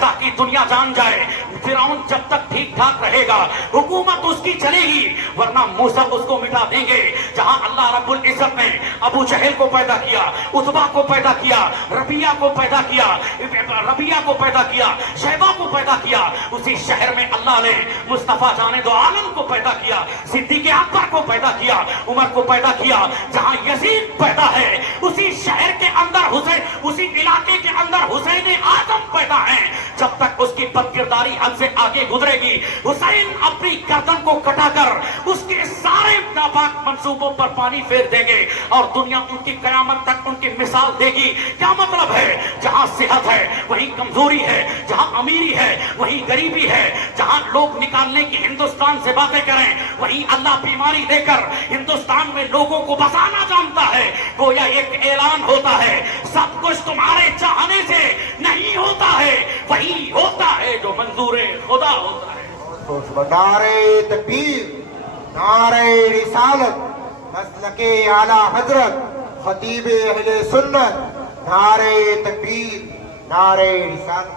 ताकि दुनिया जान जाए फिरौन जब तक ठीक ठाक रहेगा हुकूमत उसकी चलेगी, वरना मूसा उसको मिटा देंगे। जहां अल्लाह रब्बुल इज्जत ने अबू जहल को पैदा किया, उतबा को पैदा किया, रबिया को पैदा किया, शैबा को पैदा किया, उसी शहर में अल्लाह ने मुस्तफा जाने दो आलम को पैदा किया, सिद्दीक अकबर को पैदा किया, उमर को पैदा किया। जहां यजीद पैदा है उसी शहर के अंदर हुसैन, उसी इलाके के अंदर हुसैन आजम पैदा है। जब तक उसकी बदकिरदारी हद से आगे गुजरेगी, हुसैन अपनी गर्दन को कटाकर उसके सारे नापाक मंसूबों पर पानी फेर देंगे और दुनिया उनकी कयामत तक उनकी मिसाल देगी। क्या मतलब है? जहां सेहत है वहीं कमजोरी है, जहां अमीरी है वहीं गरीबी है, जहां लोग निकालने की हिंदुस्तान से बातें करें वहीं अल्लाह बीमारी देकर हिंदुस्तान में लोगों को बसाना जानता है। गोया एक ऐलान होता है, सब कुछ तुम्हारे चाहने से नहीं होता है, वही होता है जो मंजूर खुदा होता है। नारे तकबीर, नारे रिसालत, मसलके आला हजरत, खतीबे अहले सुन्नत, नारे तकबीर, नारे रिसालत।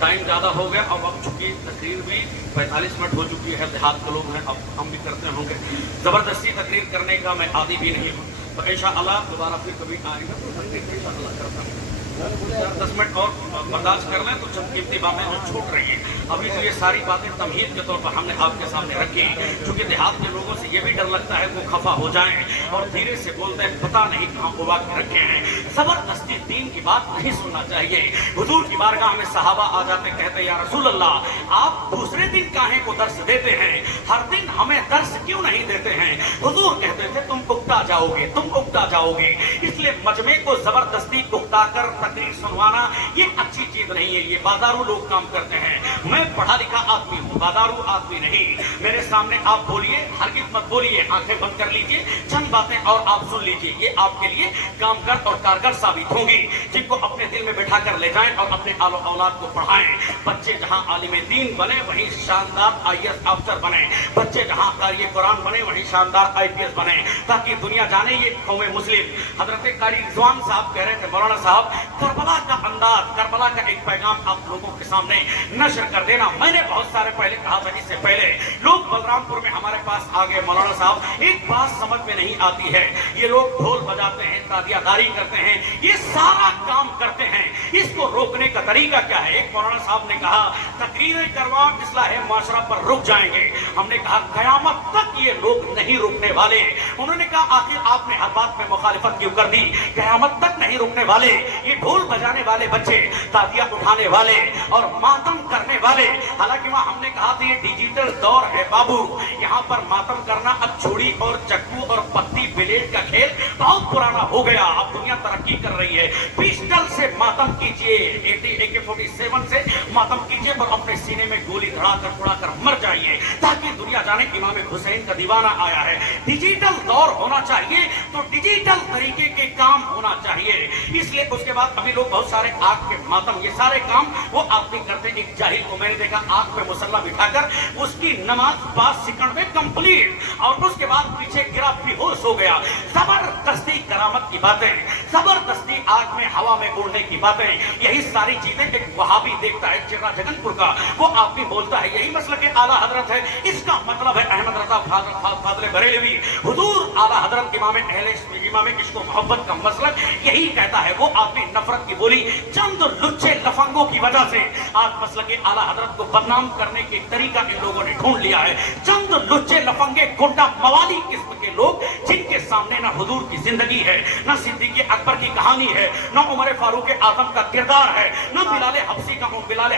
टाइम ज्यादा हो गया, अब चूंकि तकरीर भी 45 मिनट हो चुकी है, देहात के लोग हैं, अब हम भी करते होंगे। जबरदस्ती तकरीर करने का मैं आदी भी नहीं हूँ, तो इंशाअल्लाह दोबारा फिर कभी आएगा तो तकरीर इंशाअल्लाह करता हूँ। 10 मिनट और बर्दाश्त कर लें तो चंद कीमती बातें जो छूट रही हैं। अभी तो ये सारी बातें तमहीद के तौर पर हमने आपके सामने रखी, क्योंकि देहात के लोगों से ये भी डर लगता है वो खफा हो जाएं और धीरे से बोलते हैं पता नहीं कहाँ उबा के रखे हैं। जबरदस्ती दीन की बात नहीं सुनना चाहिए। हुजूर की बारगाह में सहाबा आ जाते, कहते या रसूल अल्लाह आप दूसरे दिन काहे को दर्स देते हैं, हर दिन हमें दर्स क्यों नहीं देते हैं? हुजूर कहते थे तुम उगता जाओगे, इसलिए मजमे को जबरदस्ती उगता कर तकरीर सुनवाना ये अच्छी चीज नहीं है। ये बाजारू लोग काम करते हैं। मैं पढ़ा लिखा आदमी हूँ, बाजारू आदमी नहीं। मेरे सामने आप बोलिए, हरगिज़ मत बोलिए, आंखें बंद कर लीजिए, चंद बातें और आप सुन लीजिए, ये आपके लिए कामगर और कारगर साबित होंगी, जिनको अपने दिल में बैठा कर ले जाएं और अपने आलो औलाद को पढ़ाएं। बच्चे जहाँ आलिम दीन बने वहीं शानदार IAS अफसर बने, बच्चे जहाँ कारी कुरान बने वहीं शानदार IPS बने, ताकि दुनिया जाने ये कौम मुस्लिम। हजरत कारी रिजवान साहब कह रहे थे, मौलाना साहब करबला का अंदाज, करबला का एक पैगाम आप लोगों के सामने नशर कर देना। मैंने बहुत सारे पहले कहा था, इससे पहले लोग बलरामपुर में हमारे पास आ गए, मौलाना साहब एक बात समझ में नहीं आती है, ये लोग ढोल बजाते हैं, तादियादारी करते हैं, ये सारा काम करते हैं, इसको रोकने का तरीका क्या है? एक मौलाना साहब ने कहा तकरीरें करवा इस्लाह माशरा पर रुक जाएंगे। हमने कहा कयामत तक ये लोग नहीं रुकने वाले। उन्होंने कहा आखिर आपने हर बात में मुखालिफत क्यों कर दी? कयामत तक नहीं रुकने वाले। ये ढोल बजाने वाले बच्चे, तालियां उठाने वाले और मातम करने वाले, हालांकि वहां हमने कहा था ये डिजिटल दौर है बाबू, यहाँ पर मातम करना अब छुरी और चक्कू और पत्ती ब्लेड का खेल बहुत पुराना हो गया। अब दुनिया तरक्की कर रही है, पिस्टल से मातम कीजिए, AK-47 से मातम कीजिए और अपने सीने में गोली धड़ाकर उड़ाकर मर जाइए, ताकि दुनिया जाने इमाम हुसैन का दीवाना आया है। डिजिटल दौर होना चाहिए तो डिजिटल तरीके के काम होना चाहिए। इसलिए उसके बाद अभी लोग बहुत सारे आग के मातम, ये सारे काम वो आदमी करते। एक जाहिल को मैंने देखा आग पे मुसल्ला बिठाकर उसकी नमाज 5 सेकंड में कंप्लीट और उसके बाद पीछे गिरा, बेहोश हो गया। जबरदस्ती करामत की बातें, जबरदस्ती आग में हवा में उड़ने की बातें, यही सारी चीजें एक वहाबी देखता है, चिरा जगनपुर का वो आदमी बोलता है यही मसला के आला हजरत है। इसका मतलब है अहमद रजा फाजले बरेलवी, हुजूर आला हजरत इमाम इश्क व मोहब्बत का मसलक यही कहता है। वो आदमी नफरत की बोली चंद लुच्चे लफंगों की वजह से आज मसलक के आला हजरत को बदनाम करने के तरीका इन लोगों ने ढूंढ लिया है। चंद लुच्चे लफंगे गुंडा मवाली किस्म के लोग, जिनके सामने न हुजूर की जिंदगी है, न सिद्दीक अकबर की कहानी है, न उमर फारूक आजम का किरदार है, न बिलाल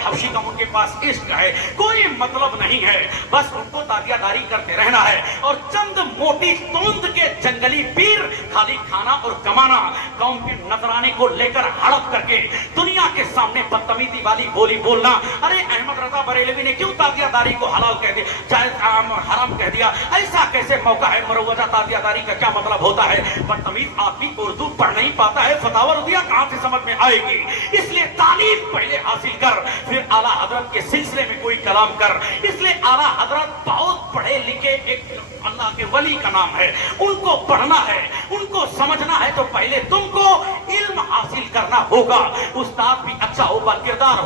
हबशी का उनके पास इश्क है, कोई मतलब नहीं है। बस उनको तादियादारी करते रहना है और चंद मोटी तोंद के जंगली पीर खाली खाना और कमाना, कौम के नजराने को लेकर हड़प करके दुनिया के सामने बदतमीजी वाली बोली बोलना। अरे अहमद रजा बरेलवी ने क्यों तादियादारी को हलाल कह दिया, जायज हराम कह दिया? ऐसा कैसे मौका है? मरोवजा तादियादारी का क्या मतलब होता है? बदतमीज आदमी उर्दू पढ़ नहीं पाता है, फतावा रुदिया कहां से समझ में आएगी? इसलिए तालीम पहले हासिल कर, फिर आला हजरत के सिलसिले में कोई कलाम कर। इसलिए आला हजरत बहुत पढ़े लिखे एक अल्लाह के वली का नाम है, उनको पढ़ना है, उनको समझना है तो पहले तुमको इल्म हासिल करना होगा। उस्ताद भी अच्छा हो, किरदार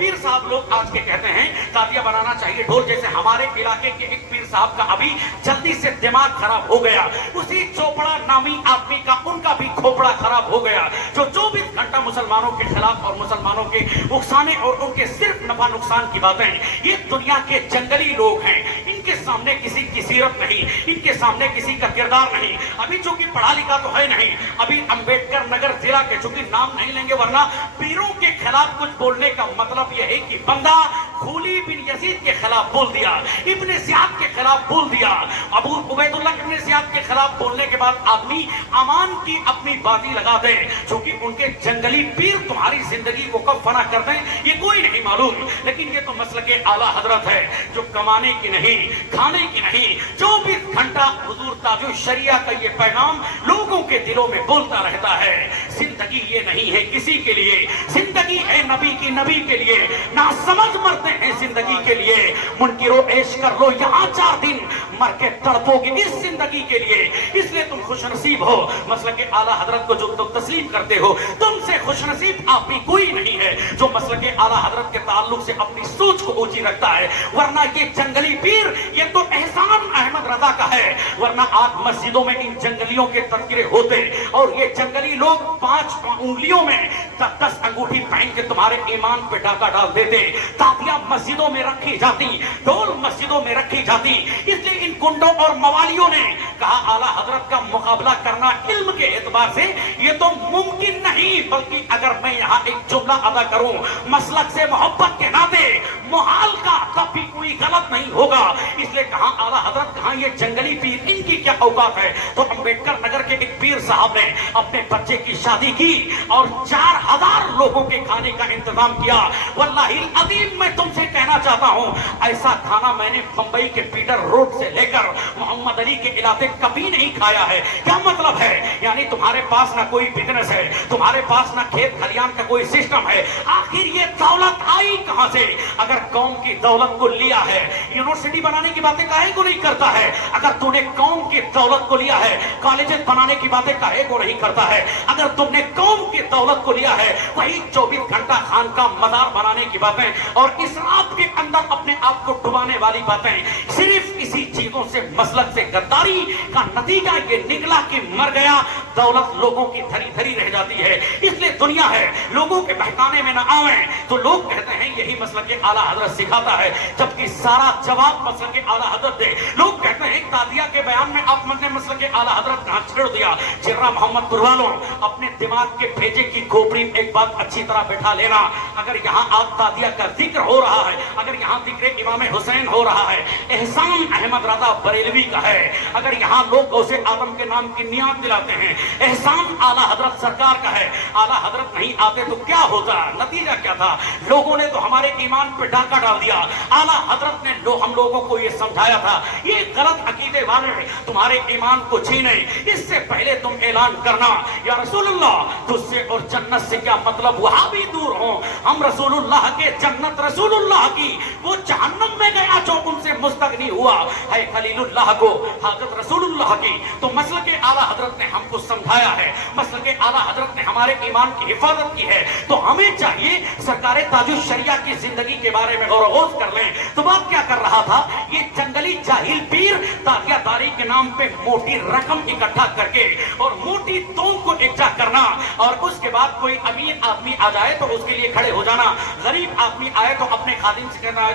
पीर साहब लोग आज के कहते हैं तालियां बनाना चाहिए ढोल जैसे। हमारे इलाके के एक पीर साहब का अभी जल्दी से दिमाग खराब हो गया, उसी चोपड़ा नामी आदमी का उनका भी खोपड़ा खराब हो गया, जो 24 घंटा मुसलमानों के खिलाफ और मुसलमानों के उकसाने और उनके सिर्फ नफा नुकसान की बातें। ये दुनिया के जंगली लोग हैं, इनके सामने किसी की सीरत नहीं, इनके सामने किसी का किरदार नहीं। अभी चूंकि पढ़ा लिखा तो है नहीं, अभी अंबेडकर नगर जिला के, चूंकि नाम नहीं लेंगे वरना पीरों के खिलाफ कुछ बोलने का मतलब यह है कि बंदा खूली बिन यजीद के खिलाफ बोल दिया, इब्ने ज़ियाद के खिलाफ बोल दिया, अबू उबैदुल्लाह इब्ने ज़ियाद के खिलाफ बोलने के बाद आदमी अमान की अपनी बाजी लगा दे, क्योंकि उनके जंगली पीर तुम्हारी जिंदगी को कब फना कर दें ये कोई नहीं मालूम। लेकिन ये तो मसलके आला हजरत है जो कमाने की नहीं, खाने की नहीं, 24 घंटा हुजूर ताजुल शरिया का ये पैगाम लोगों के दिलों में बोलता रहता है। जिंदगी ये नहीं है किसी के लिए, जिंदगी है नबी की, नबी के लिए। ना समझ मरते हैं जिंदगी के लिए, मुनकिरो ऐश कर लो यहाँ 4 दिन, मर के तड़पोगे इस जिंदगी के लिए। इसलिए तुम खुशनसीब हो, मसलके आला हजरत को जो तुम तस्लीम करते हो, तुमसे खुशनसीब आप भी कोई नहीं है जो मसलके आला हजरत के ताल्लुक से अपनी सोच को ऊंची रखता है। वरना ये जंगली पीर ये तो एहसान अहमद रजा का है, वरना आज मस्जिदों में इन जंगलियों के तस्करे होते और ये जंगली लोग 5 उंगलियों में 10 अंगूठी पहन के तुम्हारे ईमान पे डाका डाल देते। तालियां मस्जिदों में रखी जाती, ढोल मस्जिदों में रखी जाती। इसलिए इन गुंडों और मवालियों ने कहा आला हजरत का मुकाबला करना इल्म के एतबार से ये तो मुमकिन नहीं, बल्कि अगर मैं यहाँ एक जुमला अदा करूं मसलक से मोहब्बत के नाते मुहाल का, तब भी कोई गलत नहीं होगा। इसलिए कहा आला हजरत कहा ये जंगली पीर इनकी क्या औकात है। तो अंबेडकर नगर के एक पीर साहब ने अपने बच्चे की शादी की और 4000 लोगों के खाने का इंतजाम किया। वल्लाही अजीम मैं तुमसे कहना चाहता हूं ऐसा खाना मैंने बंबई के पीटर रोड से लेकर मोहम्मद अली के इलाके कभी नहीं खाया है। क्या मतलब है, यानी तुम्हारे पास ना कोई बिजनेस है, तुम्हारे पास ना खेत खलियान का कोई सिस्टम है, आखिर ये दौलत आई कहां से। अगर कौम की दौलत को लिया है, यूनिवर्सिटी बनाने की बातें काहे को नहीं करता है। अगर तूने कौम की दौलत को लिया है, कॉलेजेस बनाने की बातें काहे को नहीं करता है। अगर तुमने कौम की दौलत को लिया है, वही 24 घंटा खान का मजार बनाने की बातें और इसराफ के अंदर अपने आप को डुबाने वाली बातें, सिर्फ इसी चीजों से मसलक से गद्दारी का नतीजा ये निकला कि मर गया, दौलत लोगों की धरी धरी रह जाती है। इसलिए दुनिया है लोगों के बहकाने में न आवे तो लोग कहते हैं यही मसलक के आला हजरत सिखाता है, जबकि सारा जवाब मसलक के आला हजरत दे। लोग कहते हैं तादिया के बयान में आप ने मसलक के आला हजरत कहां छेड़ दिया। जिर्रा मोहम्मद पुरवालों अपने दिमाग के भेजे की खोपड़ी में एक बात अच्छी तरह बैठा लेना, अगर यहाँ आप तादिया का जिक्र हो रहा है, अगर यहाँ जिक्र इमाम हुसैन हो रहा है, एहसान अहमद रजा बरेलवी का है, अगर यहाँ लोग गौसे आदम के नाम की नियाद दिलाते हैं, एहसान आला हजरत सरकार का है। आला हजरत नहीं आते तो क्या होता, नतीजा क्या था, लोगों ने तो हमारे ईमान पे डाका डाल दिया। आला हजरत ने हम लोगों को ये समझाया था ये गलत अकीदे वाले तुम्हारे ईमान को छीने, इससे पहले तुम ऐलान करना या रसूलुल्लाह तुझसे और जन्नत से क्या मतलब, वहां भी दूर हो, हम रसूलुल्लाह के, जन्नत रसूलुल्लाह की, वो जहन्नम में गया जो उनसे मुस्तगनी हुआ है खलीलुल्लाह को हजरत रसूलुल्लाह की। तो मसलक के आला हजरत ने हमको समझाया है, मसलक के आला हजरत ने हमारे ईमान की हिफाजत की है। तो हमें चाहिए सरकार ताजुल शरिया की जिंदगी के बारे में गौर गौश कर लें। तो बात क्या कर रहा था, ये जंगली जाहिल पीर ताकियादारी के नाम पे मोटी रकम इकट्ठा करके और मोटी तोंग को इकट्ठा करना और उसके बाद कोई अमीर आदमी आ जाए तो उसके लिए खड़े हो जाना, गरीब आदमी आए तो अपने खादिम से कहना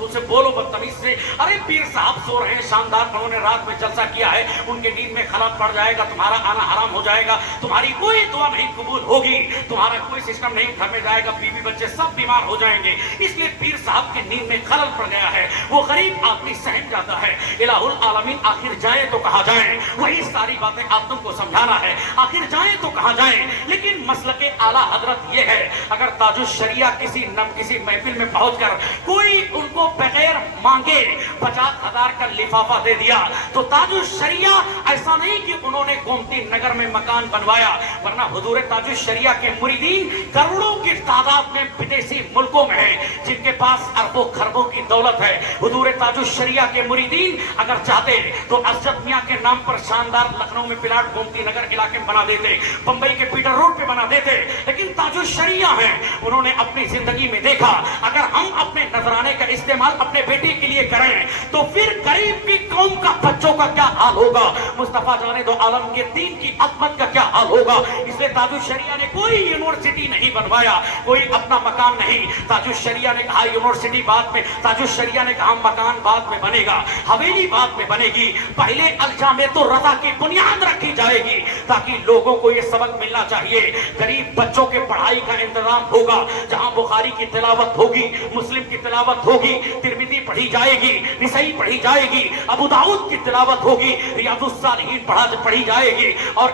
उससे बोलो बदतमीज से, अरे पीर साहब सो रहे हैं शानदार, उन्होंने रात में जलसा किया है, उनके नींद में खलात पड़ जाएगा, तुम्हारा आना हराम हो जाएगा, तुम्हारी कोई दुआ नहीं कबूल होगी, तुम्हारा कोई सिस्टम नहीं घर में जाएगा, बीवी बच्चे सब बीमार हो जाएंगे। इसलिए पीर साहब की नींद में खलल पड़ गया है, वो गरीब आदमी सहम जाता है। इलाहुल आलमीन आखिर जाए तो कहां जाए, वही सारी बातें आप तुमको समझाना है, आखिर जाए तो कहां जाए। लेकिन मसलके आला हजरत ये है, अगर ताजुल शरिया किसी महफिल में पहुंचकर कोई उनको बगैर मांगे 50,000 का लिफाफा दे दिया तो ताजुल शरिया ऐसा नहीं कि उन्होंने गोमती नगर में मकान बनवाया, वरना हुजूर ताजुल शरिया के मुरीदीन करोड़ों की तादाद में विदेशी मुल्कों में है, जिनके पास अरबों खरबों की दौलत है। हुजूर ताजुल शरिया के मुरीदीन अगर चाहते तो अरशद मियां के नाम पर शानदार लखनऊ में प्लाट गोमती नगर इलाके में बना देते, बंबई के पीटर रोड पे बना देते, लेकिन ताजुल शरिया हैं, उन्होंने अपनी जिंदगी में देखा अगर हम अपने नजराने का इस्तेमाल अपने बेटे के लिए करें तो फिर गरीब की कौम का बच्चों का क्या हाल होगा, मुस्तफा जाने दो आलम के दीन की अजमत का क्या हाल होगा। इसलिए ताजुल शरिया ने कोई यूनिवर्सिटी नहीं बनवाया, कोई अपना मकान नहीं। ताजुल शरिया ने कहा यूनिवर्सिटी बाद में, ताजुल शरिया ने कहा मकान बाद में बनेगा, हवेली बाद में बनेगी, पहले अलजामे तो रजा की बुनियाद रखी जाएगी, ताकि लोगों को ये सबक मिलना चाहिए। गरीब बच्चों के पढ़ाई का इंतजाम होगा, जहां बुखारी की तिलावत होगी, मुस्लिम की तिलावत होगी, तिरमिज़ी पढ़ी जाएगी, निसाई पढ़ी जाएगी, अबू दाऊद की तिलावत होगी, रियाजुस सालिहीन पढ़ी जाएगी, और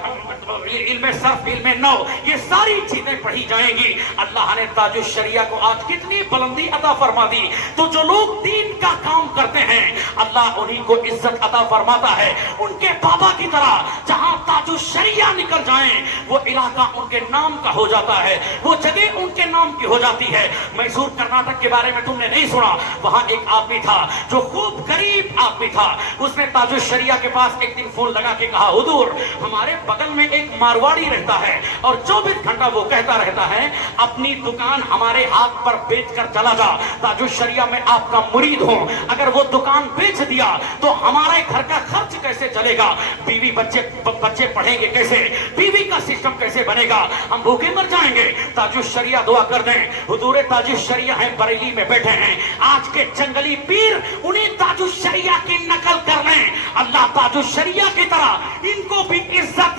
इल्मे सर्फ, इल्मे नौ, ये सारी चीजें पढ़ी जाएंगी। अल्लाह ने ताजुल शरिया को आज कितनी बुलंदी अता फरमा दी। तो जो लोग दीन का काम करते हैं अल्लाह उन्हीं को इज्जत अता फरमाता है। उनके बाबा की तरह जहां ताजुल शरिया निकल जाए वो इलाका उनके नाम का हो जाता है, वो जगह उनके नाम की हो जाती है। मैसूर कर्नाटक के बारे में तुमने नहीं सुना? वहां एक आदमी था जो खूब गरीब आदमी था, उसने ताजुल शरिया के पास एक दिन फोन लगा के कहा, हुजूर हमारे बगल में एक मारवाड़ी रहता है और 24 घंटा वो कहता रहता है अपनी दुकान हमारे हाथ पर बेचकर चला जा, ताजुल शरिया में आपका मुरीद हूं, अगर वो दुकान बेच दिया तो हमारे घर का खर्च कैसे चलेगा, बीवी बच्चे पढ़ेंगे कैसे, बीवी का सिस्टम कैसे बनेगा, हम भूखे मर जाएंगे। ताजुल शरिया दुआ कर दें, हुजूर ताजुल शरिया है बरेली में बैठे हैं, आज के जंगली पीर उन्हीं ताजुल शरिया की नकल कर लें, अल्लाह ताजुल शरिया की तरह इनको भी इज्जत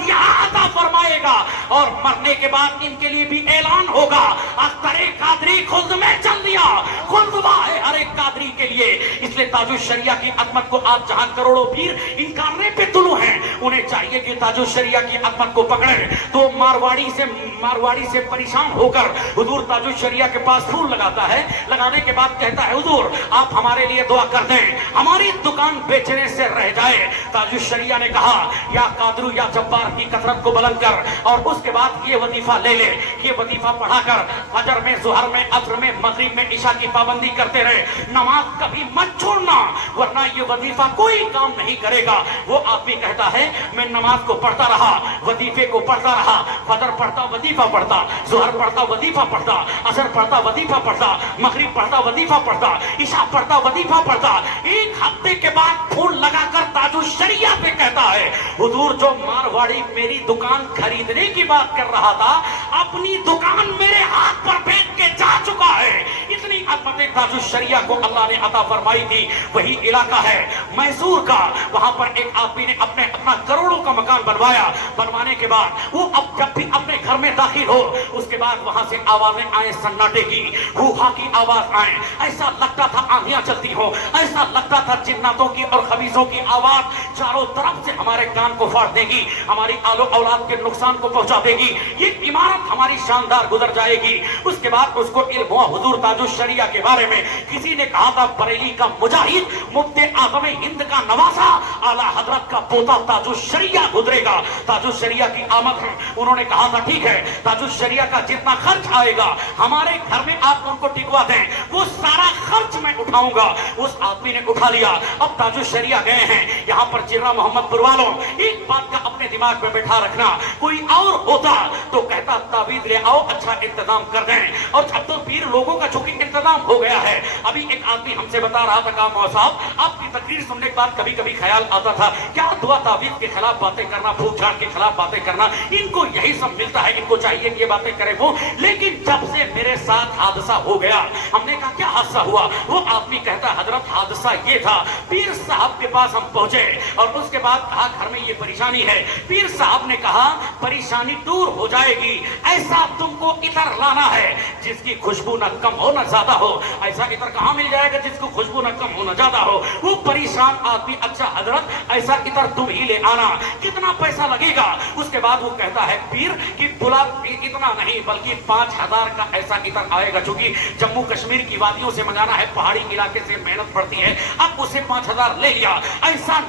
अता फरमाएगा और मरने के बाद इनके लिए भी ऐलान होगा, अख्तरे कादरी खुल्द में चल दिया, खुल्द है हर एक कादरी के लिए। इसलिए ताजुल शरिया की अजमत को आज जहां करोड़ों पीर इनकारने पे तुलू हैं, उन्हें चाहिए कि ताजुल शरिया की अजमत को पकड़े। तो मारवाड़ी से परेशान होकर हुजूर ताजुल शरिया के पास फूल लगाता है, लगाने के बाद कहता है हुजूर आप हमारे लिए दुआ कर दें, हमारी दुकान बेचने से रह जाए। ताजुल शरिया ने कहा या कादरू या जब्बार की कसरत को बुलंद कर, और उसके बाद ये वजीफा ले ले, ये वजीफा पढ़ाकर फजर में, जुहर में, असर में, मगरिब में, इशा की पाबंदी करते रहे, नमाज कभी मत छोड़ना वरना ये वजीफा कोई काम नहीं करेगा। वो आदमी कहता है मैं नमाज को पढ़ता रहा, वजीफे को पढ़ता रहा, फजर पढ़ता वजीफा पढ़ता, जुहर पढ़ता वजीफा पढ़ता, असर पढ़ता वजीफा पढ़ता, मगरिब पढ़ता वजीफा पढ़ता, इशा पढ़ता वजीफा पढ़ता। एक हफ्ते के बाद फूल लगाकर ताजुल शरिया पे कहता है हुजूर जो मारवाड़ी मेरी दुकान खरीदने की बात कर रहा था अपनी दुकान मेरे हाथ पर बेच के जा चुका है। इतनी अजमत ताजुल शरिया को अल्लाह ने अता फरमाई थी। वही इलाका है मैसूर का, वहां पर एक आदमी ने अपना करोड़ों का मकान बनवाया। बनवाने के बाद वो अब जब भी अपने घर में दाखिल हो उसके बाद वहां से आवाजें आए सन्नाटे की, रूहा की आवाज आए, ऐसा लगता था आंधियां चलती हो, ऐसा लगता था जिन्नातों की और खबीसों की आवाज चारों तरफ से हमारे कान को फाड़ देगी, हमारी आलो औलाद के नुकसान को पहुंचा देगी, ये इमारत हमारी शानदार गुजर जाएगी। उसके बाद उसको इल्म हुआ हुजूर ताजुल शरिया के बारे में। किसी ने कहा था बरेली का मुजाहिद मुफ्ती आज़म हिंद का नवासा आला हजरत का पोता ताजुल शरिया गुजरेगा, ताजुल शरिया की आमद है। उन्होंने कहा था ठीक है ताजुल शरिया का जितना खर्च आएगा हमारे घर में आप उनको टिकवा दें, वो सारा खर्च मैं उठाऊंगा। उस आदमी ने उठा लिया। अब ताजुल शरिया गए हैं, यहाँ पर चिर्रा मोहम्मदपुर वालों एक बात का अपने दिमाग में बैठा रखना, कोई और होता तो कहता तावीज ले आओ, अच्छा इंतजाम कर दें। और अब तो पीर लोगों का चूंकि इंतजाम हो गया है। अभी एक आदमी हमसे बता रहा था कहा मौला साहब आपकी तकरीर सुनने के बाद कभी कभी ख्याल आता था क्या दुआ तावीज के खिलाफ बातें करना, फूक झाड़ के खिलाफ बातें करना, इनको यही सब मिलता है, इनको चाहिए कि ये बातें करें वो। लेकिन जब से मेरे साथ हादसा हो गया, हमने कहा क्या हादसा हुआ? वो आदमी कहता हजरत हादसा ये था, पीर साहब के पास हम पहुंचे और उसके बाद कहा घर में ये परेशानी है। पीर साहब ने कहा परेशानी दूर हो जाएगी, ऐसा तुमको इधर लाना है जिसकी खुशी खुशबू न कम हो न ज्यादा हो। ऐसा इतर कहाँ मिल जाएगा जिसको खुशबू न कम हो न ज्यादा हो। वो परेशान आदमी, अच्छा हजरत ऐसा इतर तुम ही ले आना, कितना पैसा लगेगा? उसके बाद वो कहता है पीर कि बुला इतना नहीं बल्कि 5000 का ऐसा इतर आएगा, चूंकि जम्मू कश्मीर की वादियों से मंगाना है, पहाड़ी इलाके से मेहनत पड़ती है। अब उसे 5000 ले लिया। ऐसा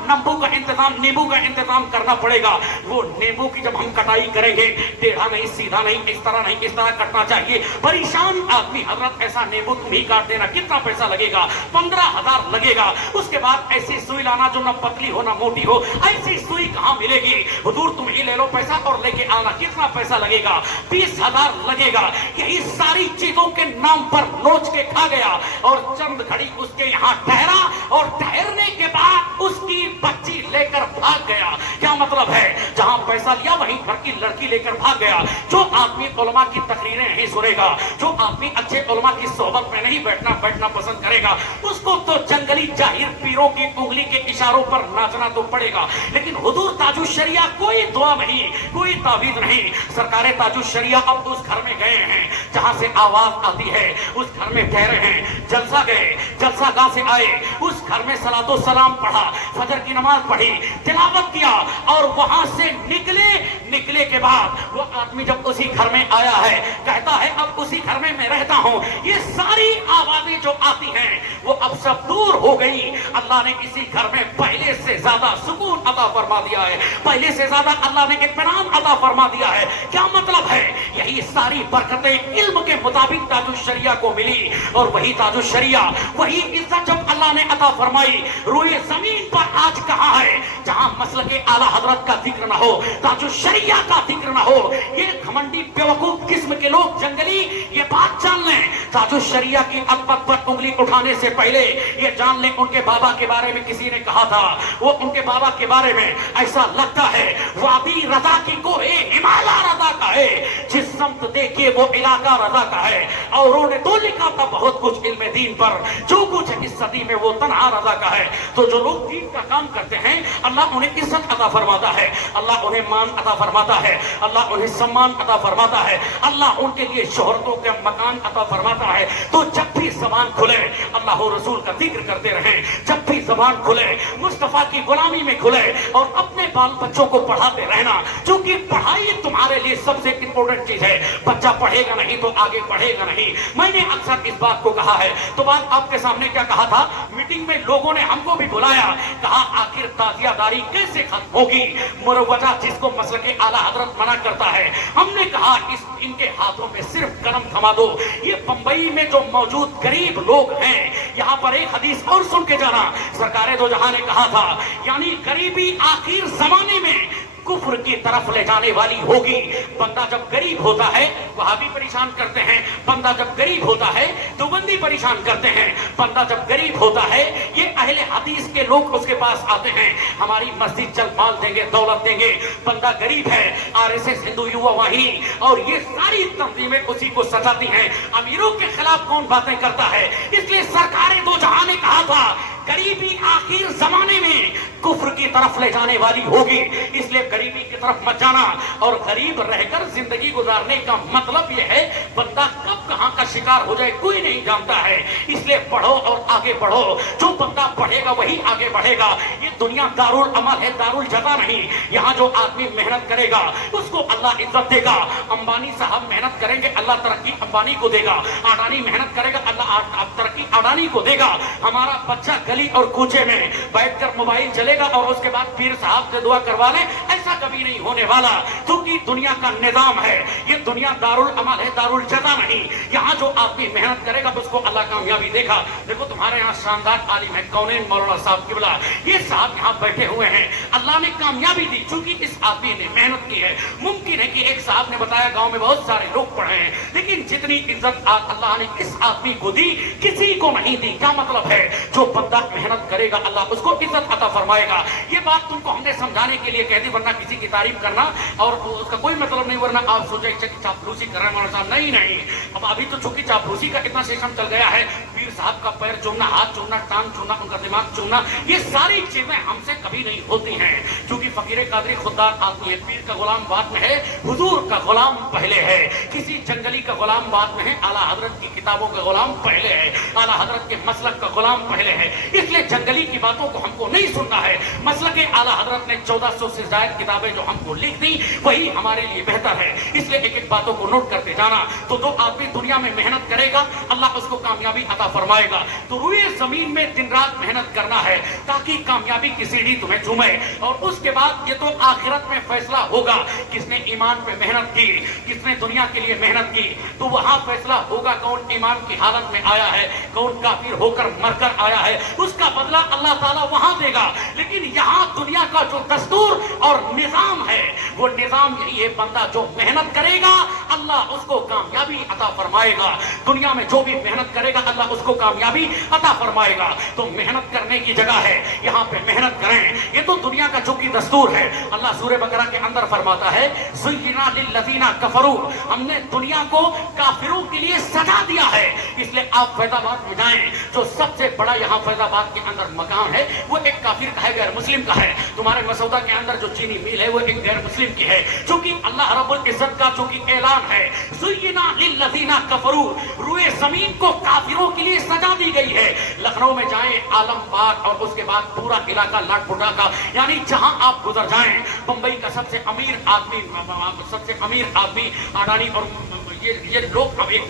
नींबू का इंतजाम करना पड़ेगा। वो नींबू की जब हम कटाई करेंगे, टेढ़ा नहीं, सीधा नहीं, इस तरह नहीं, इस तरह कटना चाहिए। परेशान आदमी, हजरत ऐसा नींबू तुम ही काट देना, कितना पैसा लगेगा? 15000 लगेगा। उसके बाद ऐसी सुई लाना जो ना पतली हो ना मोटी हो, ऐसी सुई कहाँ मिलेगी? हुजूर तुम ही ले लो पैसा और लेके आना, कितना पैसा लगेगा? 20000 लगेगा। यही सारी चीजों के नाम पर नोच के खा गया और चंद घड़ी उसके यहाँ ठहरा और ठहरने के बाद उसकी बच्ची लेकर भाग गया। क्या मतलब है? जहां पैसा लिया वहीं घर की लड़की लेकर भाग गया। जो आदमी उलमा की तकरीरें नहीं सुनेगा, जो आदमी अच्छे उलमा की सोहबत में नहीं बैठना पसंद करेगा, उसको तो जंगली जाहिर पीरों की उंगली के इशारों पर नाचना तो पड़ेगा। लेकिन हुजूर ताजुश शरिया कोई दुआ नहीं, कोई तावीज नहीं। सरकारे ताजुश शरिया अब उस घर में गए हैं जहां से आवाज आती है, उस घर में ठहरे हैं। जलसा गए, जलसा गाह से आए, उस घर में सलातो सलाम पढ़ा, फजर की नमाज पढ़ी, तिलावत किया और वहां से निकले के बाद वो आदमी जब उसी घर में आया है, कहता है अब उसी घर में मैं रहता हूं। ये सारी आवाजें जो आती हैं वो अब सब दूर हो गई। अल्लाह ने इसी घर में पहले से ज्यादा सुकून अता फरमा दिया है, पहले से ज्यादा अल्लाह ने इत्मीनान अता फरमा दिया है। क्या मतलब है? यही सारी बरकतें इल्म के मुताबिक ताजुश शरिया को मिली और वही ताजुश शरिया, वही इज्जत जब अल्लाह ने अता फरमाई, रोए जमीन पर आज कहां है जहां मसल के आला हजरत का जिक्र ना हो, ताजुश शरिया का जिक्र ना हो। ये घमंडी बेवकूफ किस्म के लोग जंगली ये बात जान लें, ताजुश शरिया की अकबत पर उंगली उठाने से पहले ये जान लें उनके बाबा के बारे में किसी ने कहा था, वो उनके बाबा के बारे में ऐसा लगता है वादी रजा की कोहे हिमालय रजा का है, जिस समत देखिए वो इलाका रजा का है। और उन्होंने तो लिखा था बहुत कुछ इल्म दीन पर, जो कुछ इस सदी में वो तन्हा रजा का है। तो जो लोग दीन का काम करते हैं अल्लाह उन्हें इज्जत अता फरमाता है, अल्लाह उन्हें मान अता फरमाता है, अल्लाह उन्हें सम्मान अता फरमाता है, अल्लाह उनके लिए शोहरतों के मकान अता फरमाता है। तो जब भी जबान खुले अल्लाह रसूल का जिक्र करते रहें, जब भी जबान खुले मुस्तफा की गुलामी में खुले और अपने बाल बच्चों को पढ़ाते रहना, क्योंकि पढ़ाई तुम्हारे लिए सबसे इंपॉर्टेंट चीज है। बच्चा पढ़ेगा नहीं तो आगे बढ़ेगा नहीं। मैंने अक्सर इस बात को कहा है, तो बात आपके सामने क्या कहा था, मीटिंग में लोगों ने हमको भी बुलाया, कहा आखिर ताजियादारी कैसे खत्म होगी, मुरवजा जिसको मसलक के आला हजरत मना करता है। हमने कहा इनके हाथों में सिर्फ कलम थमा दो। ये बंबई में जो मौजूद गरीब लोग हैं, यहाँ पर एक हदीस और सुन के जाना, सरकारे दो जहां ने कहा था, यानी गरीबी आखिर जमाने में कुफ्र की तरफ ले जाने वाली होगी। बंदा जब गरीब होता है वहाबी परेशान करते हैं, बंदा जब गरीब होता है देवबंदी परेशान करते हैं, बंदा जब गरीब होता है ये अहले हदीस के लोग उसके पास आते हैं, हमारी मस्जिद चल माल देंगे, दौलत देंगे। बंदा गरीब है, आरएसएस हिंदू युवा वाहिनी और ये सारी तंजीमें उसी को सजाती हैं। अमीरों के खिलाफ कौन बातें करता है? इसलिए सरकारें दो जहां ने कहा था गरीबी आखिर जमाने में कुफ्र की तरफ ले जाने वाली होगी, इसलिए गरीबी की तरफ मत जाना। और गरीब रहकर जिंदगी गुजारने का मतलब यह है बंदा कब कहां का शिकार हो जाए कोई नहीं जानता है। इसलिए पढ़ो और आगे बढ़ो, जो बंदा पढ़ेगा वही आगे बढ़ेगा। ये दुनिया दारुल अमल है, दारुल जगह नहीं। यहाँ जो आदमी मेहनत करेगा उसको अल्लाह इज्जत देगा। अंबानी साहब मेहनत करेंगे अल्लाह तरक्की अंबानी को देगा, अडानी मेहनत करेगा अल्लाह तरक्की अडानी को देगा। हमारा बच्चा गली और कूचे में बैठकर मोबाइल चलेगा और उसके बाद पीर साहब से दुआ करवा ले, ऐसा कभी नहीं होने वाला, क्योंकि दुनिया का निजाम है। ये दुनिया दारुल अमल है, दारुल जज़ा नहीं। यहाँ जो आदमी मेहनत करेगा उसको अल्लाह कामयाबी देगा। देखो तुम्हारे यहाँ शानदार आलिम है कौनेन मौलाना साहब किबला, ये साहब यहाँ बैठे हुए हैं, अल्लाह ने कामयाबी दी क्योंकि इस आदमी ने मेहनत की है। मुमकिन है कि एक साहब ने बताया गांव में बहुत सारे लोग पढ़े हैं, लेकिन जितनी इज्जत अल्लाह ने इस आदमी को दी किसी को नहीं दी। क्या मतलब है? जो बंदा मेहनत करेगा अल्लाह उसको इज्जत अता फरमाएगा। ये बात तुमको हमने समझाने के लिए कह दी, वरना किसी की तारीफ करना और उसका कोई मतलब नहीं, वरना आप सोचे कि चापलूसी कर रहे हैं साहब। नहीं नहीं, अब अभी तो चूंकि चापलूसी का इतना सिस्टम चल गया है, पीर साहब का पैर चूमना, हाथ चूमना, टांग चूमना, उनका दिमाग चूमना, ये सारी चीजें हमसे कभी नहीं होती हैं। क्योंकि फकीर कादरी खुददार आदमी है, पीर का गुलाम बाद में है, हुजूर का गुलाम पहले है, किसी जंगली का गुलाम बाद में है, आला हजरत की किताबों का गुलाम पहले है, आला हजरत के मसलक का गुलाम पहले है। इसलिए जंगली की बातों को हमको नहीं सुनना है। मसलक आला हजरत ने 1400 से ज्यादा किताबें जो हमको लिख दी वही हमारे लिए बेहतर है। इसलिए एक एक बातों को नोट करते जाना। तो जो आदमी दुनिया में मेहनत करेगा अल्लाह उसको कामयाबी अता फरमाएगा। तो रुए जमीन में दिन रात मेहनत करना है ताकि कामयाबी की सीढ़ी तुम्हें चूमे। और उसके बाद ये तो आखिरत में फैसला होगा, किसने ईमान पे मेहनत की, किसने दुनिया के लिए मेहनत की, तो वहां फैसला होगा कौन ईमान की हालत में आया है, कौन काफिर होकर मरकर आया है, उसका बदला अल्लाह ताला वहां देगा। लेकिन यहाँ दुनिया का जो दस्तूर और निजाम है वो निजाम यही है, बंदा जो मेहनत करेगा अल्लाह उसको कामयाबी अता फरमाएगा। दुनिया में जो भी मेहनत करेगा अल्लाह उसको कामयाबी अता फरमाएगा। तो मेहनत करने की जगह है, यहाँ पे मेहनत करें। ये तो दुनिया का चूंकि दस्तूर है। अल्लाह सूरह बकरा के अंदर फरमाता है ज़ुय्यिना लिल्लज़ीना कफरू, हमने दुनिया को काफिरों के लिए सजा दिया है। इसलिए आप फैजाबाद में जाएं, जो सबसे बड़ा यहाँ फैजाबाद के अंदर मकान है वो एक काफिर का है, गैर मुस्लिम का है। तुम्हारे मसौदा के अंदर जो चीनी मिल है वो एक गैर मुस्लिम की है। चूंकि अल्लाह रब्बुल इज्जत का चूंकि ऐलान है ज़ुय्यिना लिल्लज़ीना कफरू, रुए जमीन को काफिरों के लिए सजा दी गई है। लखनऊ में जाएं, आलमबाग और उसके बाद पूरा इलाका लाटपुटा का, यानी जहां आप गुजर जाएं, बंबई का सबसे अमीर आदमी अडानी और ये लोग अब एक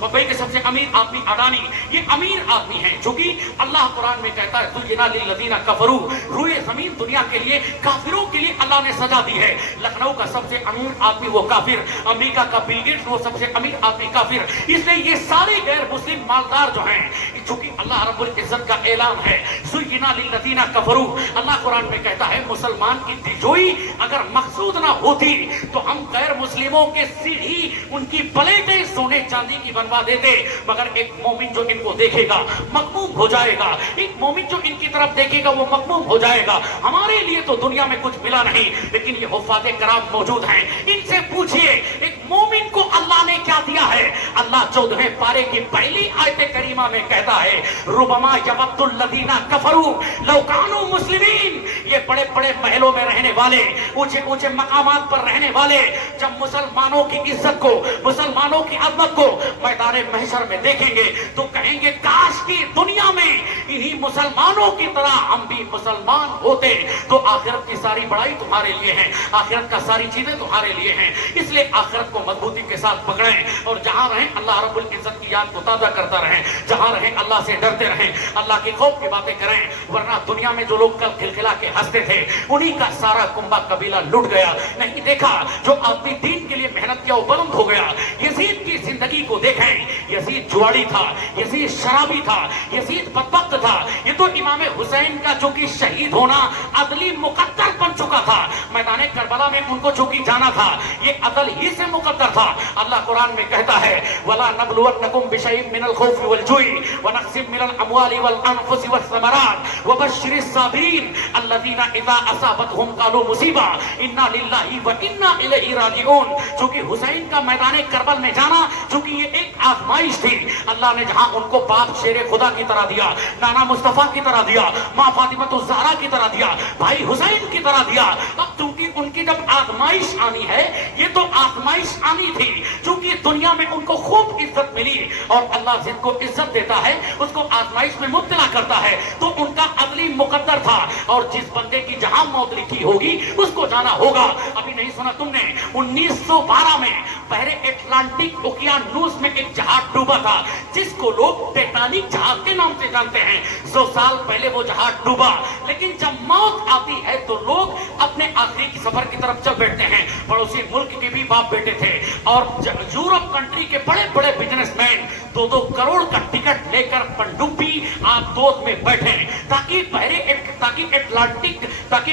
बंबई के सबसे अमीर आदमी अडानी, ये अमीर आदमी हैं। चूंकि अल्लाह कुरान में कहता है ज़ुय्यिना लिल्लज़ीना कफरू, रुए जमीन दुनिया के लिए काफिरों के लिए अल्लाह ने सजा दी है। लखनऊ का सबसे अमीर आदमी वो काफिर, अमेरिका का बिल गेट्स वो सबसे अमीर आदमी काफिर। इसलिए ये सारे गैर मुस्लिम मालदार जो हैं, चूंकि अल्लाह रब्बुल इज्जत का ऐलान है ज़ुय्यिना लिल्लज़ीना कफरू, अल्लाह कुरान में कहता है मुसलमान की दिजोई अगर मकसूद ना होती तो हम गैर मुस्लिमों के सीढ़ी उनकी प्लेटें सोने चांदी की बनवा देते। मगर एक मोमिन जो इनको देखेगा मकमूम हो जाएगा, एक मोमिन जो इनकी तरफ देखेगा वो मकमूम हो जाएगा। हमारे लिए तो दुनिया में कुछ मिला नहीं, लेकिन ये हुफ़ाज़े कराम मौजूद हैं। इनसे पूछिए एक मोमिन को अल्लाह ने क्या दिया है। अल्लाह 14वें पारे की पहली आयत करीमा में कहता है रुबमा यवद्दुल लज़ीना कफरू लौ कानू मुस्लिमीन, ये बड़े बड़े महलों में रहने वाले, ऊंचे ऊंचे मकामात पर रहने वाले जब मुसलमानों की इज्जत को, मुसलमानों की अज़मत को मैदान महशर में देखेंगे तो कहेंगे काश की दुनिया में इन्हीं मुसलमानों की तरह हम भी मुसलमान होते। तो आखिरत की सारी बड़ाई तुम्हारे लिए है, आखिरत का सारी चीजें तुम्हारे लिए हैं। इसलिए आखिरत को मजबूती के साथ पकड़ें और जहां रहें अल्लाह रब्बुल इज्जत की याद को ताज़ा करता रहें, जहां रहें अल्लाह से डरते रहें, अल्लाह के खौफ की बातें करें। वरना दुनिया में जो लोग कल खिलखिला के हंसते थे उन्हीं का सारा कुंबा कबीला लुट गया। नहीं देखा जो आदमी दीन के लिए मेहनत किया वो बुलंद हो गया। यजीद की जिंदगी को देखें, यजीद जुआड़ी था, यजीद शराबी था, यजीद बदबख्त था। ये तो इमाम हुसैन का जो कि शहीद होना अदली मुकद्दर बन चुका था। मैदान करबला में उनको जो कि जाना था ये अदल ही से मुकद्दर था। अल्लाह कुरान में कहता है वला नबलुवन्नकुम बिशैइन मिनल खौफि वल जुई व नक्सिम मिनल अमवालि वल अनफुसि वस समरात व बश्शिरिस साबिरीन अल्लज़ीना इज़ा असाबतहुम क़ालू मुसीबा इन्ना लिल्लाहि व इन्ना इलैहि राजिऊन। चूंकि हुसैन का मैदान करबल में जाना चूंकि ये एक आजमाइश थी, अल्लाह ने जहां उनको बाप शेर खुदा की तरह दिया, नाना मुस्तफा की तरह दिया, माँ फातिमा ज़हरा की तरह दिया, भाई हुसैन की तरह दिया। अब चूंकि उनकी जब आजमाइश आनी है, ये तो आजमाइश आनी थी, चूंकि दुनिया में उनको खूब इज्जत मिली और अल्लाह जिनको इज्जत देता है उसको आजमाइश में मुब्तला करता है, तो उनका अदली मुकद्दर था। और जिस बंदे की जहां मौत लिखी होगी उसको जाना होगा। अभी नहीं सुना तुमने 1912 में पहले अटलांटिक ओकियानूस में एक जहाज डूबा था जिसको लोग टाइटैनिक जहाज के नाम से जानते हैं। 100 साल पहले वो जहाज डूबा, लेकिन जब मौत आती है तो लोग अपने आखिरी की सफर की तरफ चल बैठते हैं। पड़ोसी मुल्क के भी बाप बेटे थे और यूरोप कंट्री के बड़े बड़े बिजनेसमैन 2-2 करोड़ का टिकट लेकर पनडुब्बी आबदोज में बैठे ताकि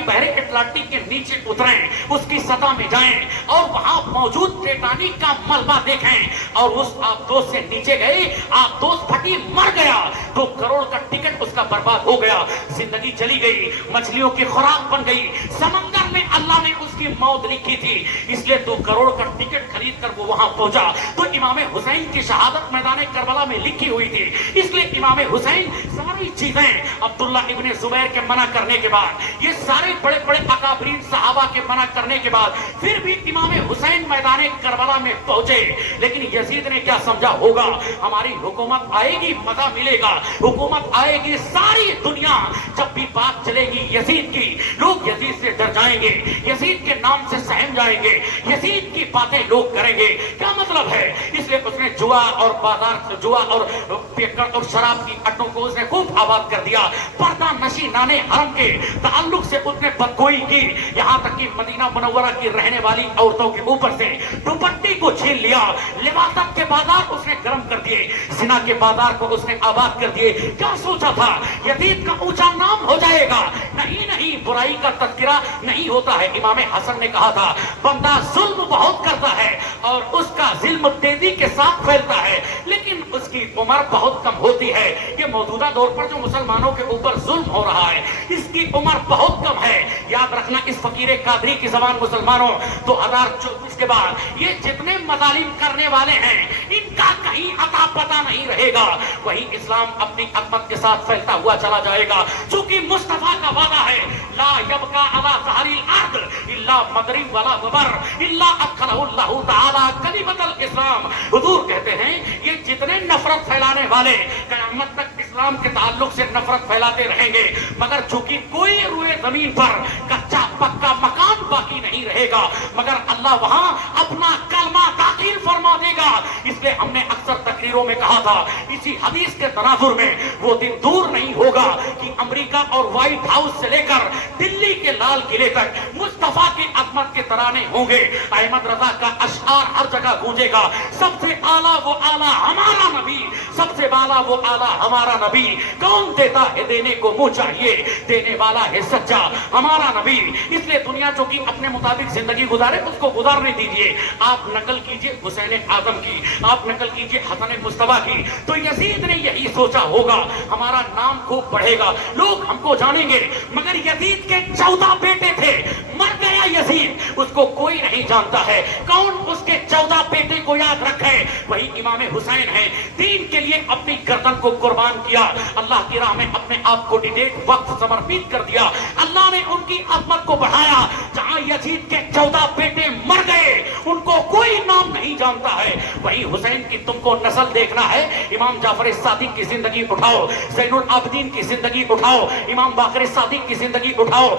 बहरे अटलांटिक के नीचे उतरें, उसकी सतह में जाएं और वहां मौजूद टाइटैनिक का मलबा देखें और उस आबदोज से नीचे गए, आबदोज फटी मर गया, 2 करोड़ का टिकट उसका बर्बाद हो गया, जिंदगी चली गई, मछलियों की खुराक बन गई, समंदर में अल्लाह ने उसकी मौत लिखी थी, इसलिए 2 करोड़ का टिकट खरीद कर वो वहां पहुंचा। तो इमाम हुसैन की शहादत मैदान करबला में लिखी हुई थी, इसलिए इमाम हुसैन सारी चीजें अब्दुल्ला इब्ने जुबैर के मना करने के बाद, ये सारे बड़े बड़े अकाबरीन सहाबा के मना करने के बाद फिर भी इमाम हुसैन मैदान करबला में पहुंचे। लेकिन यजीद ने क्या समझा होगा, हमारी हुकूमत आएगी मजा मिलेगा, हुकूमत आएगी, सारी दुनिया जब भी बात चलेगी यजीद की, लोग यजीद से डर जाएंगे, यजीद के नाम से सहम जाएंगे, यजीद की बातें लोग करेंगे, क्या मतलब है। इसलिए उसने जुआ और बाजार, जुआ और पियक्कड़ और शराब की अड्डों को उसने खूब आबाद कर दिया, पर्दा नशी नाने हरम के ताल्लुक से उसने बदगोई की, यहाँ तक कि मदीना मुनव्वरा की रहने वाली औरतों के ऊपर से दुपट्टी को छीन लिया, लिबासत के बाजार उसने गर्म कर दिए, जिना के बाजार को उसने आबाद कर दिए। क्या सोचा था यजीद का ऊंचा नाम हो जाएगा, नहीं नहीं, बुराई का तज़किरा नहीं होता है। इमाम हसन ने कहा था बंदा जुल्म बहुत करता है और उसका जिल्म तेजी के साथ फैलता है, लेकिन उसकी उम्र बहुत कम होती है। ये मौजूदा दौर पर जो मुसलमानों के ऊपर जुल्म हो रहा है, इसकी उम्र बहुत कम है। याद रखना, इस फकीर कादरी की जबान मुसलमानों 2024 के बाद ये जितने मजालिम करने वाले हैं, इनका कहीं अता पता नहीं रहेगा, वही इस्लाम अपनी अजमत के साथ फैलता हुआ चला जाएगा। चूंकि मुस्तफा का वादा है, ला यबका अला ज़हरिल अर्द इल्ला मदरी वला वबर इल्ला अदखलहु तआला कलिमतल इस्लाम। हुजूर कहते हैं ये जितने नफरत फैलाने वाले क़यामत तक इस्लाम के ताल्लुक से नफरत फैलाते रहेंगे, मगर चूंकि कोई रुए जमीन पर कच्चा पक्का मकान बाकी नहीं रहेगा, मगर अल्लाह वहां अपना कलमा दाखिल फरमा देगा। इसलिए हमने अक्सर तकरीरों में कहा था, इसी हदीस के तनाजुर में वो दिन दूर नहीं होगा कि अमेरिका और व्हाइट हाउस से लेकर दिल्ली के लाल किले तक मुस्तफा की अजमत के तराने होंगे, अहमद रजा का अशआर हर जगह गूंजेगा, सबसे आला वो आला हमारा नबी, सबसे बाला वो आला हमारा नबी, कौन देता है देने को मुंह चाहिए, देने वाला है सच्चा हमारा नबी। इसलिए दुनिया जो कि अपने मुताबिक जिंदगी गुजारे, उसको गुजारने दीजिए। आप नकल कीजिए हुसैन आजम की, आप नकल कीजिए हसन मुस्तफा की, तो यजीद ने यही सोचा होगा, हमारा नाम खूब बढ़ेगा, लोग हमको जानेंगे। मगर यजीद के 14 बेटे थे, मर गया यजीद, उसको कोई नहीं जानता है। कौन उसके 14 बेटे को याद रखे, वही इमाम हुसैन है। दीन के लिए अपनी गर्दन को कुर्बान किया, अल्लाह की राह में अपने आप को डिडेट वक्त समर्पित कर दिया, अल्लाह ने उनकी अजमत को बढ़ाया। जहां यजीद के 14 बेटे मर गए, उनको कोई नाम नहीं जानता है, वही हुसैन की तुमको नस्ल देखना है। इमाम जाफर सादिक की जिंदगी उठाओ, ज़ैनुल आबिदीन की जिंदगी उठाओ, इमाम बाकर सादिक की जिंदगी उठाओ,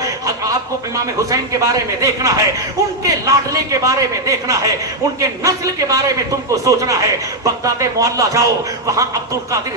आपको इमाम हुसैन के बारे में देखना है, उनके लाडले के बारे में देखना है, उनके नस्ल के बारे में तुमको सोचना है। बगदाद मोहल्ला जाओ, वहां अब्दुल कादिर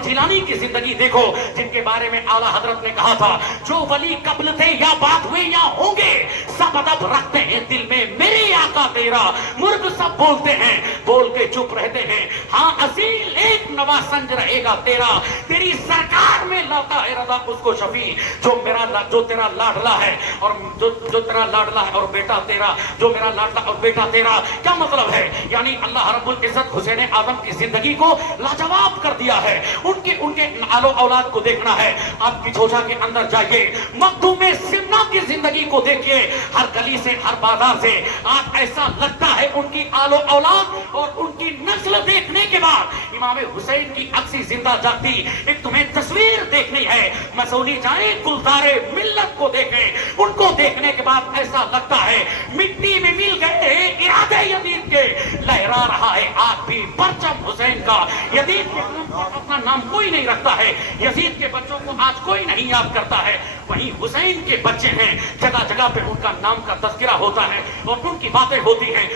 जिलानी की जिंदगी देखो, जिनके बारे में आला हजरत ने कहा था, जो वली कब्ल थे या बात हुए या होंगे, सब अदब रखते हैं दिल में मेरे आका तेरा, मुर्ग सब बोलते हैं, बोल के चुप रहते हैं, हाँ असील एक नवासंज रहेगा तेरा, तेरी सरकार में लाता है रजा उसको शफी, जो तेरा लाडला है और जो तेरा लाडला है और बेटा तेरा, जो मेरा लाडला और बेटा तेरा। क्या मतलब है, यानी अल्लाह रब्बुल इज्जत हुसैन आजम की जिंदगी को लाजवाब कर दिया है। उनके आलो औलाद को देखना है, आपकी झोझा के अंदर जाइए, मखदूम सिमना की जिंदगी को देखिए, हर गली से हर बाजार से आज ऐसा लगता है उनकी आलो औलाद और उनकी नस्ल देखने के बाद इमाम हुसैन की अक्सी जिंदा जाती। एक तुम्हें तस्वीर देखनी है, मसूली जाए गुलजारे मिल्लत को देखें, उनको देखने के बाद ऐसा लगता है मिट्टी में मिल गए इरादे यजीद के, लहरा रहा है आज भी परचम हुसैन का। यजीद के अपना नाम कोई नहीं रखता है, यजीद के बच्चों को आज कोई नहीं याद करता है, वहीं हुसैन के बच्चे हैं, जगह जगह पे उनका नाम का तज़किरा होता है और उनकी बातें होती हैं।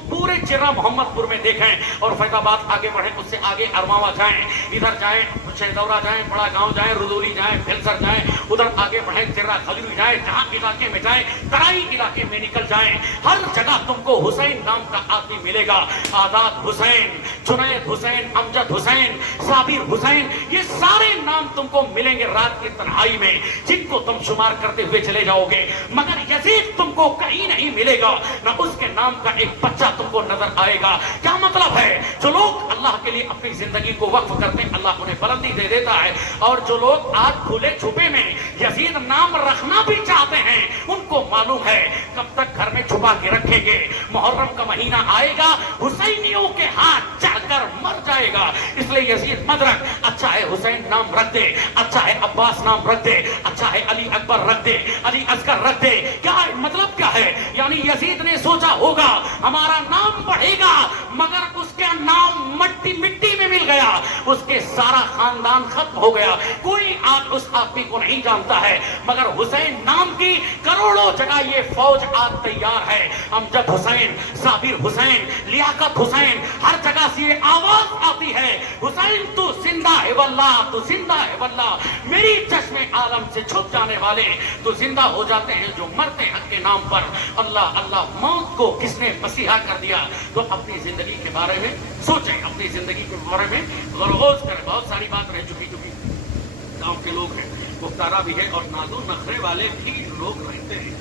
पूरे चिरा मोहम्मदपुर में देखें और फैजाबाद आगे बढ़ें, उससे आगे अरमावा जाएं, इधर जाएं, शेदौरा जाएं, बड़ा गांव जाएं, रुदौली जाएं, फिलसर जाएं, उधर आगे बढ़ें, चिर्रा खलीली जाएं, जहां इलाके में जाएं, तराई इलाके में निकल जाएं, हर जगह तुमको हुसैन नाम का आदमी मिलेगा। आजाद हुसैन जुनैद हुसैन, अमजद हुसैन, साबिर हुसैन, ये सारे नाम तुमको मिलेंगे रात की तन्हाई में, जिनको तुम शुमार करते हुए चले जाओगे, मगर यजीद तुमको कहीं नहीं मिलेगा, ना उसके नाम का एक बच्चा तुमको नजर आएगा। क्या मतलब है? जो लोग अल्लाह के लिए अपनी जिंदगी को वक्फ करते हैं, अल्लाह उन्हें बुलंदी दे देता है, और जो लोग आज खुले छुपे में यजीद नाम रखना भी चाहते हैं, उनको मालूम है कब तक घर में छुपा के रखेंगे। मुहर्रम का महीना आएगा, हुसैनियों के हाथ चढ़कर मर जाएगा। इसलिए यजीद मत रख, अच्छा है हुसैन नाम रख दे, अच्छा है अब्बास नाम रख दे, अच्छा है अली अकबर रख दे, अली असगर रख दे। क्या है मतलब? क्या है? यानी यजीद ने सोचा होगा हमारा नाम बढ़ेगा, मगर उसका नाम मिट्टी में मिल गया, उसके सारा खानदान खत्म हो गया, कोई आज उस आदमी को नहीं जानता है, मगर हुसैन नाम की करोड़ों जगह ये फौज आज तैयार है। अमजद हुसैन, साबिर हुसैन, लियाकत हुसैन, हर जगह से ये आवाज आती है, हुसैन तू जिंदा है वल्लाह, तू जिंदा है वल्लाह। मेरी चश्मे आलम से छुप जाने वाले तो जिंदा हो जाते हैं जो मरते हैं हक के नाम पर। अल्लाह अल्लाह, मौत को किसने मसीहा कर दिया? तो अपनी जिंदगी के बारे में सोचें, अपनी जिंदगी के बारे में गौर करें। बहुत सारी बात रह चुकी, गांव के लोग हैं, मुख्तारा भी है और नाजो नखरे वाले भी लोग रहते हैं।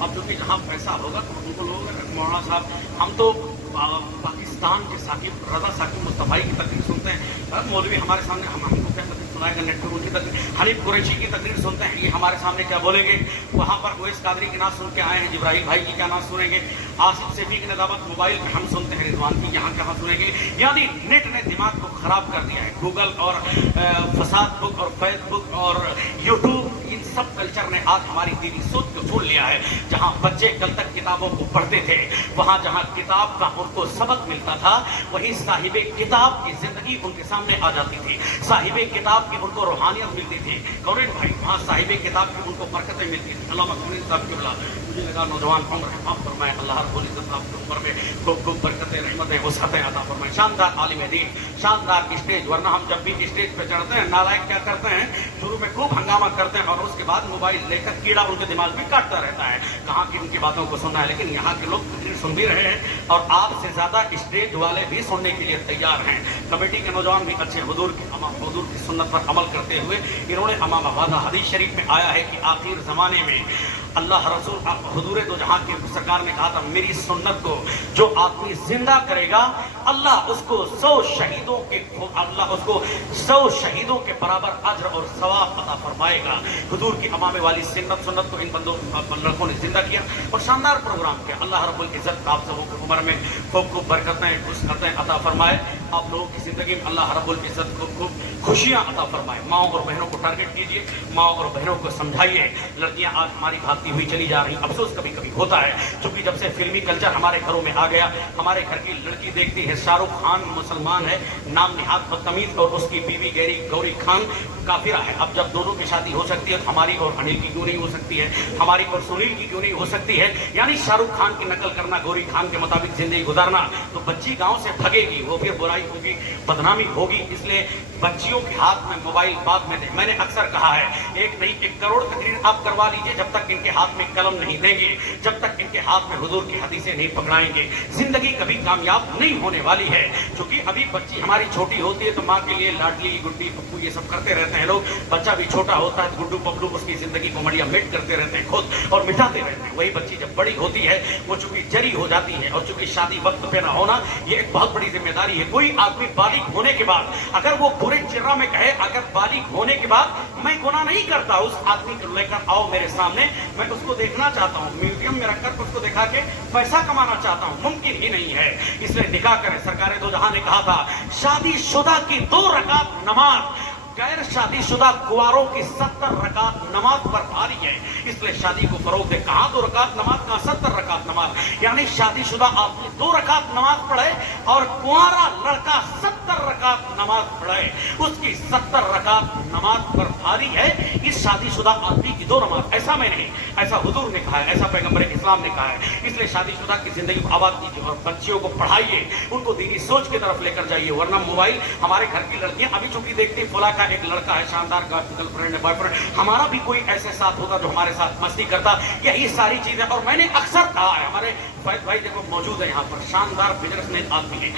अब जो कि जहाँ पैसा होगा तो उनको लोग, मौलाना साहब हम तो पाकिस्तान के साकिब रजा साकिब मुस्तफाई की तकरीर सुनते हैं, मौलवी हमारे सामने हमको क्या तकरीर सुनाएगा, नेट पर उनकी तकरीर, हनीफ कुरैशी की तकरीर सुनते हैं, ये हमारे सामने क्या बोलेंगे। वहाँ पर उवैस कादरी की नात सुन के आए हैं, जिब्राहिम भाई की क्या नात सुनेंगे, आसिफ सैफी की नदावत मोबाइल पर हम सुनते हैं, रिजवान की यहाँ कहाँ सुनेंगे। यानी नेट ने दिमाग को खराब कर दिया है। गूगल और फसाद बुक और फेसबुक और यूट्यूब, इन सब कल्चर ने आज हमारी दीनी सोच को छूट लिया है। जहाँ बच्चे कल तक किताबों को पढ़ते थे, वहाँ जहाँ किताब का उनको सबक मिलता था, वहीं साहिबे किताब की जिंदगी उनके सामने आ जाती थी, साहिबे किताब की उनको रूहानियत मिलती थी। कौन भाई, वहाँ साहिबे किताब की उनको बरकतें मिलती थी। अल्लाह मखदूम साहब की बोला, मुझे लगा नौजवान उम्र है, आप फरमाए अल्लाह रब्बुल इज्जत आपकी उम्र में खूब खूब बरकतें, रहमतें, वसअतें अता फरमाए। शानदार आलिम दीन, शानदार स्टेज। वरना हम जब भी स्टेज पे चढ़ते हैं, नालायक क्या करते हैं, शुरू में खूब हंगामा करते हैं और उसके बाद मोबाइल लेकर कीड़ा उनके दिमाग में काटता रहता है, कहाँ की उनकी बातों को सुनना है। लेकिन यहाँ के लोग सुन भी रहे हैं और आपसे ज्यादा स्टेज वाले भी सुनने के लिए तैयार हैं। कमेटी के नौजवान भी अच्छे हुजूर की सुन्नत पर अमल करते हुए इन्होंने अमामा वादा, हदीस शरीफ में आया है कि आखिर जमाने में अल्लाह रसूल हुजूर दो जहां की सरकार ने कहा था, मेरी सुन्नत को जो आदमी जिंदा करेगा, अल्लाह उसको 100 शहीदों के बराबर अज्र और सवाब अता फरमाएगा। हुजूर की अमामे वाली सुन्नत को इन बंदों ने जिंदा किया और शानदार प्रोग्राम किया। अल्लाह रब्बुल इज्जत आप सबों की उम्र में खूब खूब बरकतें, खुशखबरें अता फरमाए। आप लोगों की जिंदगी में अल्लाह रब्बुल इज्जत को खूब खुशियां अता फरमाए। माओ और बहनों को टारगेट कीजिए, माओ और बहनों को समझाइए। लड़कियां आज हमारी भागती हुई चली जा रही, अफसोस कभी कभी होता है, क्योंकि जब से फिल्मी कल्चर हमारे घरों में आ गया, हमारे घर की लड़की देखती है शाहरुख खान मुसलमान है, नाम निहात बदतमीज, और उसकी बीवी गौरी खान काफिरा है। अब जब दोनों की शादी हो सकती है तो हमारी और अनिल की क्यों नहीं हो सकती है, हमारी और सुनील की क्यों नहीं हो सकती है? यानी शाहरुख खान की नकल करना, गौरी खान के मुताबिक जिंदगी गुजारना, तो बच्ची गांव से भगेगी, वो फिर बुराई होगी, बदनामी होगी। इसलिए बच्चियों के हाथ में मोबाइल बाद में दे। मैंने अक्सर कहा है, एक नहीं 1 करोड़ तकरीर आप करवा लीजिए, जब तक इनके हाथ में कलम नहीं देंगे, जब तक इनके हाथ में हुजूर की हदीसें नहीं पकड़ाएंगे, जिंदगी कभी कामयाब नहीं होने वाली है। क्योंकि अभी बच्ची हमारी छोटी होती है तो माँ के लिए लाडली, गुड्डी, पप्पू ये सब करते रहते हैं लोग। बच्चा भी छोटा होता है, गुड्डू पप्पू उसकी जिंदगी को मड़िया मिट करते रहते हैं खुद और मिटाते रहते हैं। वही बच्ची जब बड़ी होती है, वो चूंकि जरी हो जाती है, और चूंकि शादी वक्त पे ना होना ये एक बहुत बड़ी जिम्मेदारी है। कोई आदमी बालिग होने के बाद अगर वो पूरे चिर्रा में कहे, अगर बालिग होने के बाद मैं गुनाह नहीं करता, उस आदमी को लेकर आओ मेरे सामने, मैं उसको देखना चाहता हूँ, म्यूजियम में रखकर उसको दिखा के पैसा कमाना चाहता हूँ, मुमकिन ही नहीं है। इसलिए निकाह करें। सरकार दो जहां ने कहा था, शादीशुदा की 2 रकात नमाज गैर शादीशुदा कुंवारों की 70 रकात नमाज पर भारी है। इसलिए शादी को फरोग दे। कहाँ 2 रकात नमाज, कहाँ 70 रकात नमाज। यानी शादीशुदा आदमी 2 रकात नमाज पढ़े और कुंवारा लड़का 70 रकात नमाज पढ़े, उसकी 70 रकात नमाज पर भारी है इस शादीशुदा आदमी की 2 नमाज। ऐसा मैं नहीं, ऐसा हुजूर ने कहा है, ऐसा पैगंबर इस्लाम ने कहा है। इसलिए शादीशुदा की जिंदगी को आबाद कीजिए और बच्चियों को पढ़ाइए, उनको दीनी सोच की तरफ लेकर जाइए। वरना मोबाइल, हमारे घर की लड़कियां अभी चूंकि देखती फुला का एक लड़का है, शानदार गर्लफ्रेंड है, बॉयफ्रेंड, हमारा भी कोई ऐसे साथ होता जो हमारे साथ मस्ती करता। यही सारी चीजें, और मैंने अक्सर कहा है, हमारे फैज भाई देखो मौजूद है यहाँ पर, शानदार बिजनेसमैन आदमी है।